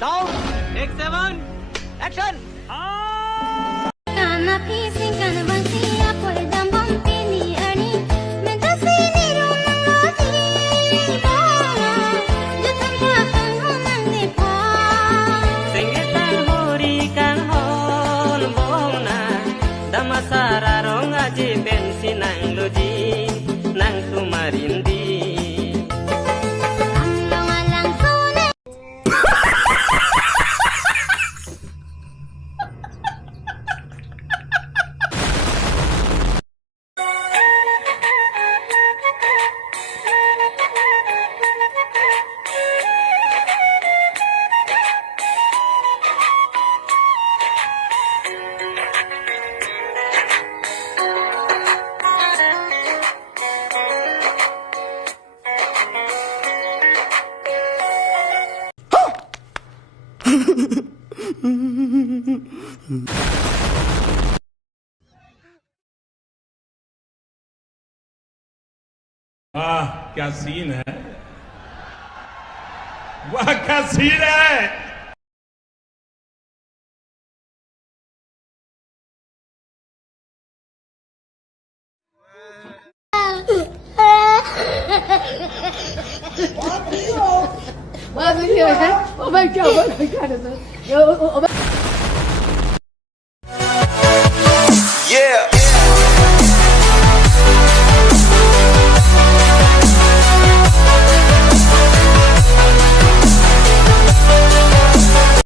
Sound take 7 action वाह क्या scene है, वाह क्या सीन है। Ba cái gì vậy? Ô ba chào ba cái này.